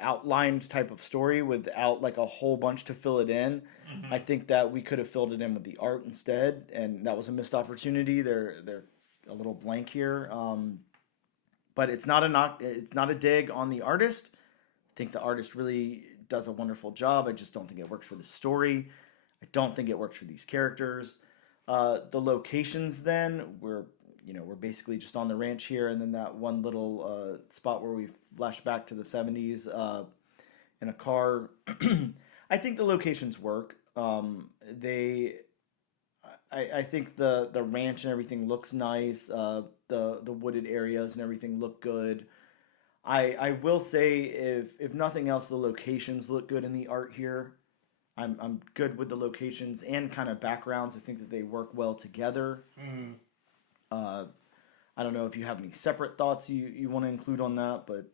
outlined type of story without like a whole bunch to fill it in. I think that we could have filled it in with the art instead, and that was a missed opportunity. They're a little blank here, but it's not a dig on the artist. I think the artist really does a wonderful job. I just don't think it works for the story. I don't think it works for these characters. The locations then we're basically just on the ranch here, and then that one little spot where we flash back to the 70s in a car. I think the locations work. I think the ranch and everything looks nice. The wooded areas and everything look good. I will say if nothing else, the locations look good in the art here. I'm good with the locations and kind of backgrounds. I think that they work well together. I don't know if you have any separate thoughts you want to include on that, but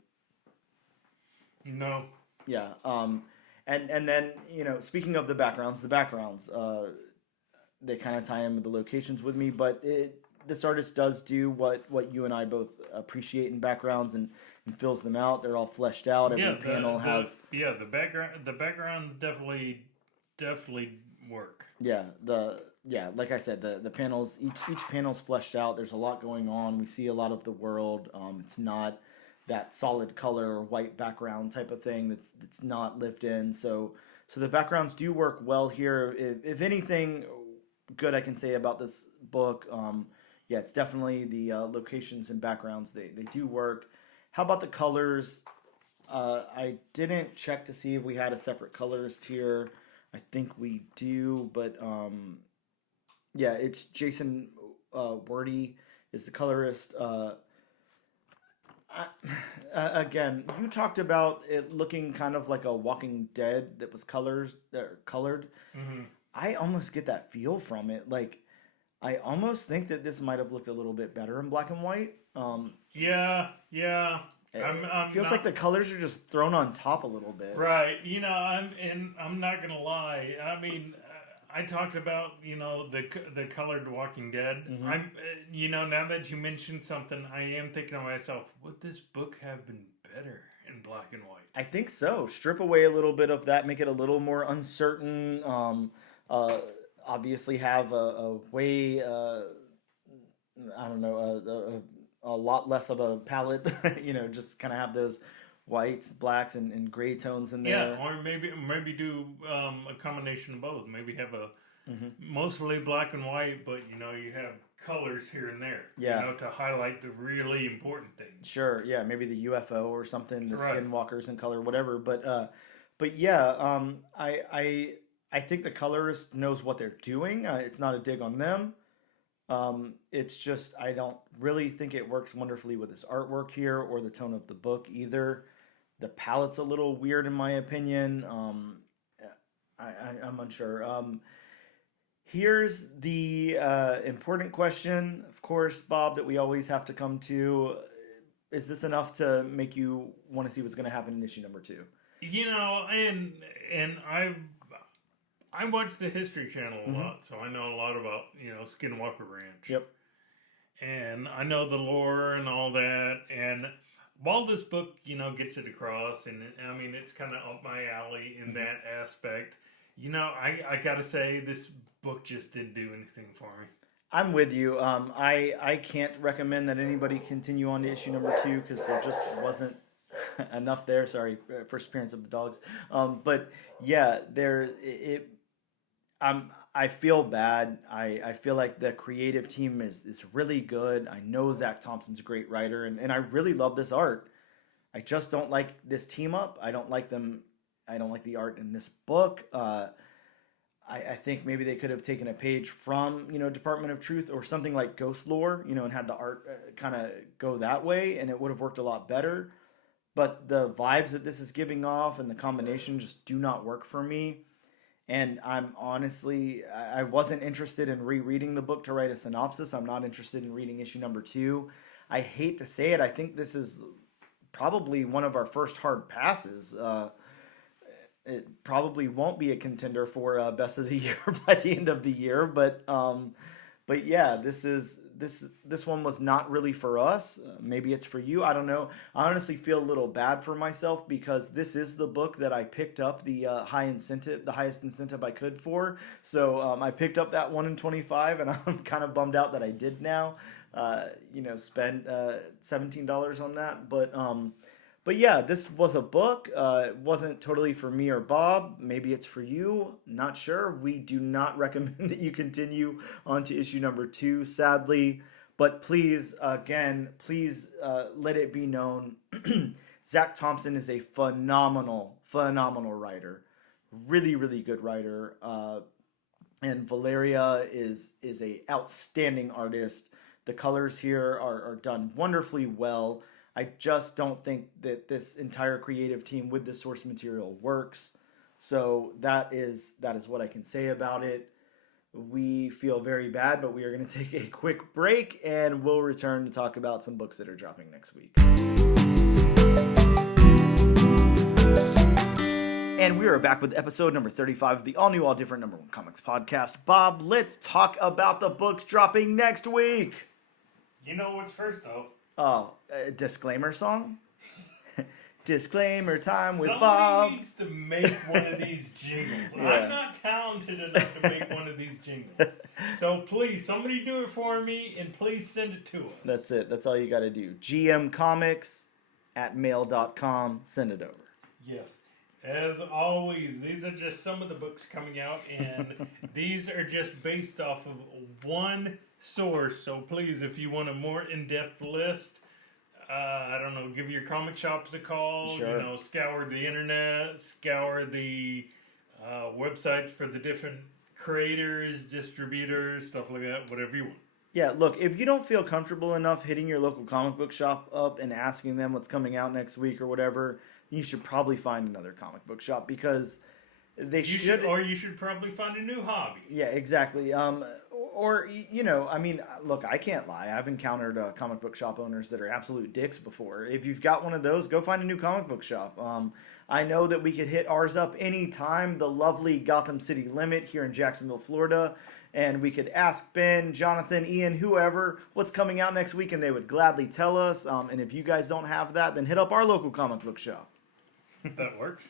no. Yeah. And then, speaking of the backgrounds, they kind of tie in with the locations with me, but this artist does do what you and I both appreciate in backgrounds and fills them out. They're all fleshed out. Every panel has... Yeah, the background definitely work. Yeah, like I said, the panels, each panel's fleshed out. There's a lot going on. We see a lot of the world. It's not that solid color or white background type of thing that's not lived in. So the backgrounds do work well here. If anything good I can say about this book, it's definitely the locations and backgrounds. They do work. How about the colors? I didn't check to see if we had a separate colorist here. I think we do, but yeah, it's Jason Wordie is the colorist. Again, you talked about it looking kind of like a Walking Dead that was colored. Mm-hmm. I almost get that feel from it. Like, I almost think that this might have looked a little bit better in black and white. Yeah. It feels like the colors are just thrown on top a little bit. Right. I'm not gonna lie. I mean, I talked about the colored Walking Dead. Mm-hmm. I'm now that you mentioned something, I am thinking to myself, would this book have been better in black and white? I think so. Strip away a little bit of that, make it a little more uncertain. Obviously, have a way. I don't know. A lot less of a palette. Just kind of have those whites, blacks, and gray tones in there. Yeah, or maybe do a combination of both. Maybe have a mostly black and white, but you have colors here and there. Yeah. To highlight the really important things. Sure. Yeah. Maybe the UFO or something. The Right. Skinwalkers in color, whatever. But yeah. I think the colorist knows what they're doing. It's not a dig on them. It's just I don't really think it works wonderfully with his artwork here or the tone of the book either. The palette's a little weird in my opinion. I'm unsure. Here's the important question, of course, Bob, that we always have to come to. Is this enough to make you want to see what's going to happen in issue number 2? And I watch the History Channel a lot, so I know a lot about Skinwalker Ranch. Yep. And I know the lore and all that. And while this book, gets it across, and I mean it's kind of up my alley in that aspect. I gotta say this book just didn't do anything for me. I'm with you. I can't recommend that anybody continue on to issue number 2 because there just wasn't enough there. Sorry, first appearance of the dogs. But yeah, I feel bad. I feel like the creative team is really good. I know Zac Thompson's a great writer, and I really love this art. I just don't like this team up. I don't like them. I don't like the art in this book. I think maybe they could have taken a page from Department of Truth or something like Ghost Lore, and had the art kind of go that way, and it would have worked a lot better. But the vibes that this is giving off and the combination just do not work for me. And I'm honestly, I wasn't interested in rereading the book to write a synopsis. I'm not interested in reading issue number 2. I hate to say it. I think this is probably one of our first hard passes. It probably won't be a contender for best of the year by the end of the year. But yeah, this one was not really for us. Maybe it's for you. I don't know. I honestly feel a little bad for myself because this is the book that I picked up the highest incentive I could for. So I picked up that 1 in 25, and I'm kind of bummed out that I did now. Spend $17 on that, But yeah, this was a book. It wasn't totally for me or Bob. Maybe it's for you. Not sure. We do not recommend that you continue on to issue number 2, sadly. But please let it be known. Zac Thompson is a phenomenal writer. Really, really good writer. And Valeria is a outstanding artist. The colors here are done wonderfully well. I just don't think that this entire creative team with this source material works. So that is what I can say about it. We feel very bad, but we are going to take a quick break, and we'll return to talk about some books that are dropping next week. And we are back with episode number 35 of the all-new, all-different number 1 comics podcast. Bob, let's talk about the books dropping next week. You know what's first, though? Oh, a disclaimer song? Disclaimer time with Somebody Bob. needs to make one of these jingles. Yeah. I'm not talented enough to make one of these jingles. So please, somebody do it for me, and please send it to us. That's it. That's all you got to do. gmcomics@mail.com. Send it over. Yes. As always, these are just some of the books coming out, and these are just based off of one source. So please, if you want a more in-depth list, I don't know, give your comic shops a call. Sure. Scour the internet, scour the websites for the different creators, distributors, stuff like that, whatever you want. Yeah, look, if you don't feel comfortable enough hitting your local comic book shop up and asking them what's coming out next week or whatever, you should probably find another comic book shop because you should probably find a new hobby. Yeah, exactly. Or I mean, look, I can't lie. I've encountered comic book shop owners that are absolute dicks before. If you've got one of those, go find a new comic book shop. I know that we could hit ours up anytime, the lovely Gotham City Limit here in Jacksonville, Florida. And we could ask Ben, Jonathan, Ian, whoever, what's coming out next week, and they would gladly tell us. And if you guys don't have that, then hit up our local comic book shop. That works.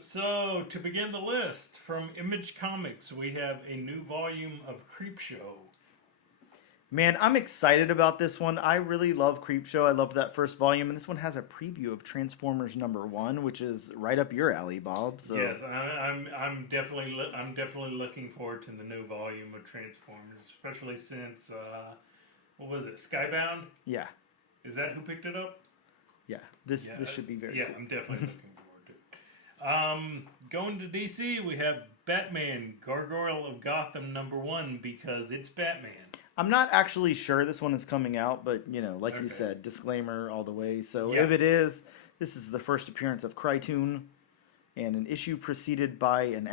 So, to begin the list, from Image Comics, we have a new volume of Creepshow. Man, I'm excited about this one. I really love Creepshow. I love that first volume, and this one has a preview of Transformers #1, which is right up your alley, Bob. So. Yes, I'm definitely looking forward to the new volume of Transformers, especially since what was it, Skybound? Yeah. Is that who picked it up? Yeah. This should be very. Yeah, cool. I'm definitely looking forward to it. Going to DC, we have Batman: Gargoyle of Gotham #1 because it's Batman. I'm not actually sure this one is coming out, but, like you said, disclaimer all the way. So if it is, this is the first appearance of Krytoon, and an issue preceded by an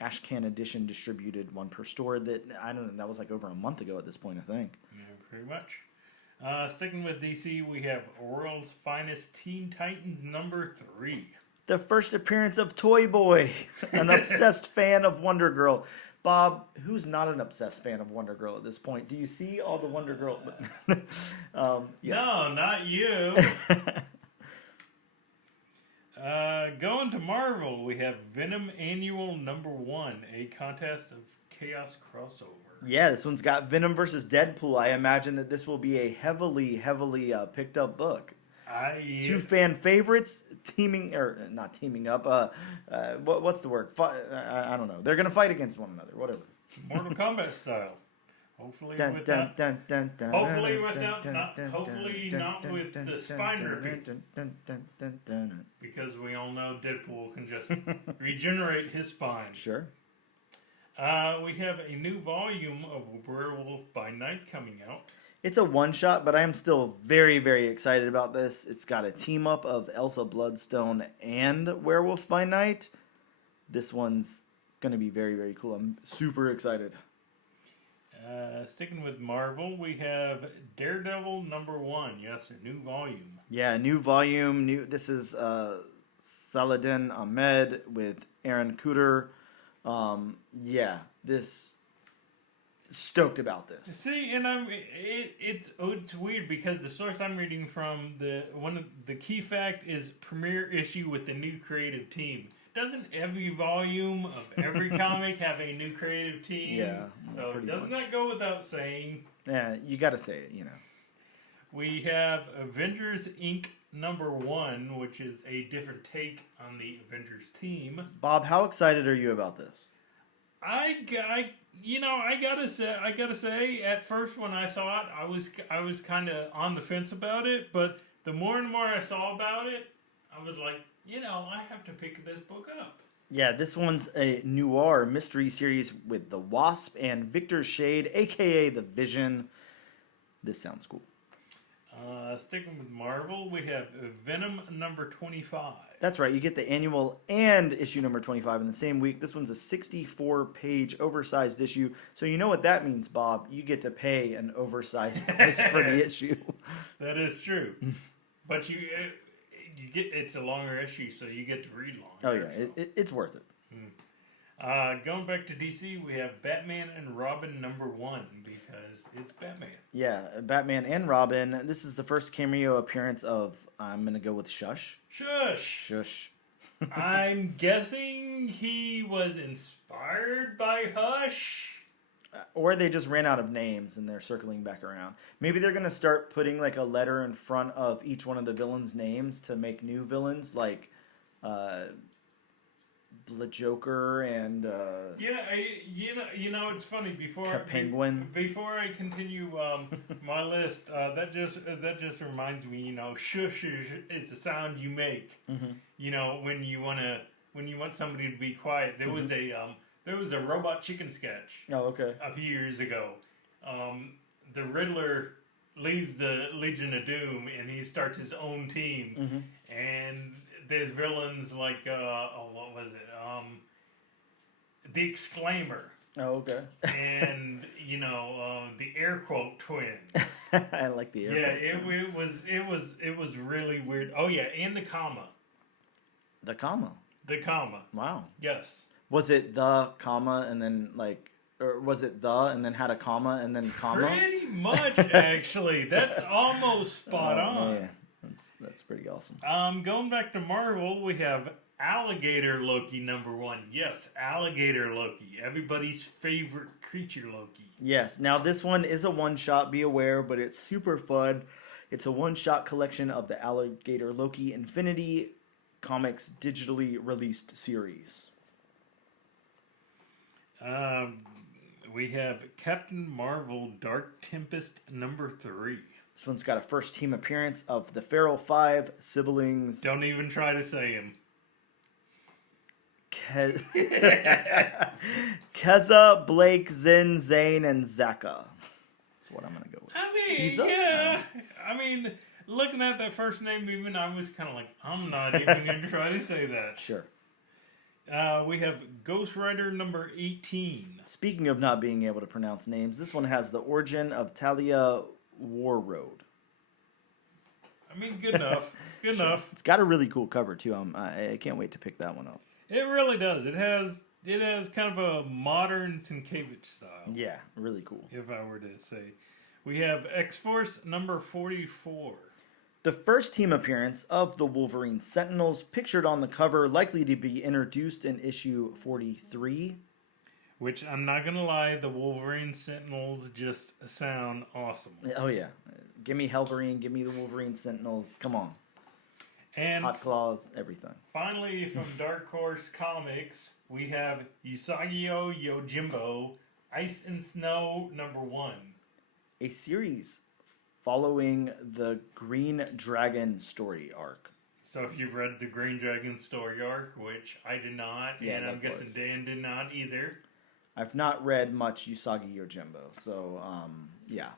Ashcan edition distributed one per store that, I don't know, that was like over a month ago at this point, I think. Yeah, pretty much. Sticking with DC, we have World's Finest Teen Titans #3. The first appearance of Toy Boy, an obsessed fan of Wonder Girl. Bob, who's not an obsessed fan of Wonder Girl at this point? Do you see all the Wonder Girl? No, not you. Going to Marvel, we have Venom Annual #1, a contest of chaos crossover. Yeah, this one's got Venom versus Deadpool. I imagine that this will be a heavily picked up book. Two fan favorites not teaming up. What's the word? I don't know. They're gonna fight against one another. Whatever. Mortal Kombat style. Hopefully not with the spine ripping. Because we all know Deadpool can just regenerate his spine. Sure. We have a new volume of Werewolf by Night coming out. It's a one-shot, but I am still very, very excited about this. It's got a team-up of Elsa Bloodstone and Werewolf by Night. This one's going to be very, very cool. I'm super excited. Sticking with Marvel, we have Daredevil #1. Yes, a new volume. Yeah, a new volume. This is Saladin Ahmed with Aaron Kuder. Stoked about this. See, and it's weird because the source I'm reading from, the key fact is premiere issue with the new creative team. Doesn't every volume of every comic have a new creative team? Yeah. So doesn't that go without saying? Yeah, you got to say it, We have Avengers Inc. #1, which is a different take on the Avengers team. Bob, how excited are you about this? I gotta say, at first when I saw it, I was kind of on the fence about it, but the more and more I saw about it, I was like, I have to pick this book up. Yeah, this one's a noir mystery series with the Wasp and Victor Shade, aka the Vision. This sounds cool. Sticking with Marvel, we have Venom #25. That's right. You get the annual and issue #25 in the same week. This one's a 64-page oversized issue. So you know what that means, Bob. You get to pay an oversized price for the issue. That is true. But you get it's a longer issue, so you get to read longer. Oh yeah, so. It's worth it. Going back to DC, we have Batman and Robin #1 because it's Batman. Yeah, Batman and Robin. This is the first cameo appearance of, I'm going to go with Shush. Shush. I'm guessing he was inspired by Hush. Or they just ran out of names and they're circling back around. Maybe they're going to start putting like a letter in front of each one of the villains' names to make new villains, like the Joker and it's funny before I continue my list, that just reminds me, shush is the sound you make when you want to when you want somebody to be quiet. There was a robot chicken sketch. Oh, okay. A few years ago. The Riddler leaves the Legion of Doom and he starts his own team. And there's villains like what was it? The Exclaimer. Oh, okay. And the air quote twins. I like the air quote twins. It was really weird. Oh yeah, and the comma. The comma. The comma. Wow. Yes. Was it the comma and then or was it the and then had a comma and then comma? Pretty much, actually. That's almost spot on. Yeah. That's pretty awesome. Going back to Marvel, we have Alligator Loki #1. Yes, Alligator Loki. Everybody's favorite creature Loki. Yes. Now, this one is a one-shot, be aware, but it's super fun. It's a one-shot collection of the Alligator Loki Infinity Comics digitally released series. We have Captain Marvel Dark Tempest #3. This one's got a first team appearance of the Feral Five siblings. Don't even try to say him. Keza, Blake, Zin, Zane, and Zaka. That's what I'm going to go with. I mean, Keza? yeah. I mean, looking at that first name even, I was kind of like, I'm not even going to try to say that. Sure. We have Ghost Rider #18. Speaking of not being able to pronounce names, this one has the origin of Talia Warroad. I mean, good enough. Good Sure. enough. It's got a really cool cover, too. I can't wait to pick that one up. It really does. It has kind of a modern Sienkiewicz style. Yeah, really cool. If I were to say. We have X-Force #44. The first team appearance of the Wolverine Sentinels, pictured on the cover, likely to be introduced in issue 43. Which, I'm not going to lie, the Wolverine Sentinels just sound awesome. Oh, yeah. Give me Helverine, give me the Wolverine Sentinels. Come on. And Hot Claws, everything. finally, from Dark Horse Comics, we have Usagio Yojimbo, Ice and Snow #1. A series following the Green Dragon story arc. So if you've read the Green Dragon story arc, which I did not, Yeah, and I'm guessing likewise. Dan did not either. I've not read much Usagi Yojimbo, so, yeah.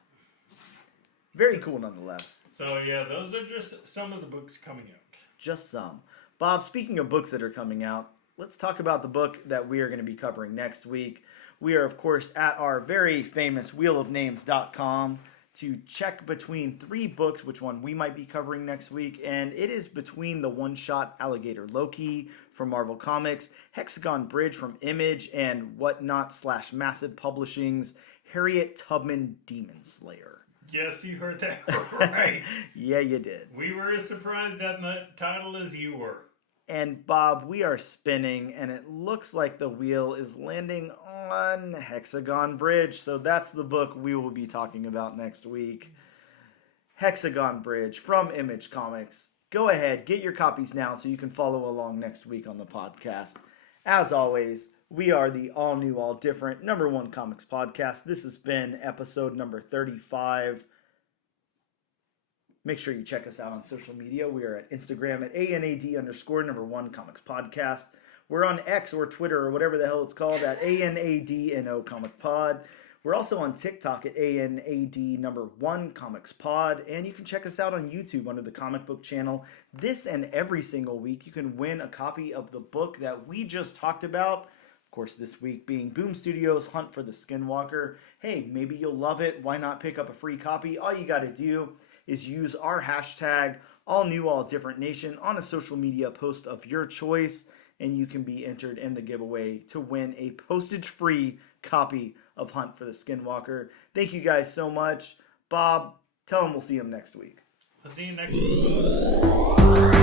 Very cool nonetheless. So yeah, those are just some of the books coming out. Just some. Bob, speaking of books that are coming out, let's talk about the book that we are going to be covering next week. We are, of course, at our very famous wheelofnames.com to check between 3 books which one we might be covering next week, and it is between the one-shot Alligator Loki from Marvel Comics, Hexagon Bridge from Image, and Whatnot/Massive Publishing's Harriet Tubman Demon Slayer. Yes, you heard that right. Yeah, you did. We were as surprised at the title as you were. And Bob, we are spinning, and it looks like the wheel is landing on Hexagon Bridge. So that's the book we will be talking about next week. Hexagon Bridge from Image Comics. Go ahead, get your copies now so you can follow along next week on the podcast. As always, we are the all new, all different #1 comics podcast. This has been episode number 35. Make sure you check us out on social media. We are at Instagram at ANAD_1 Comics Podcast. We're on X or Twitter or whatever the hell it's called at ANADNO Comic Pod. We're also on TikTok at ANAD1 Comics Pod. And you can check us out on YouTube under the Comic Book Channel. This and every single week, you can win a copy of the book that we just talked about. Of course, this week being Boom Studios' Hunt for the Skinwalker. Hey, maybe you'll love it. Why not pick up a free copy? All you got to do is use our hashtag, AllNewAllDifferentNation, on a social media post of your choice, and you can be entered in the giveaway to win a postage-free copy of Hunt for the Skinwalker. Thank you guys so much. Bob, tell them we'll see them next week. I'll see you next week.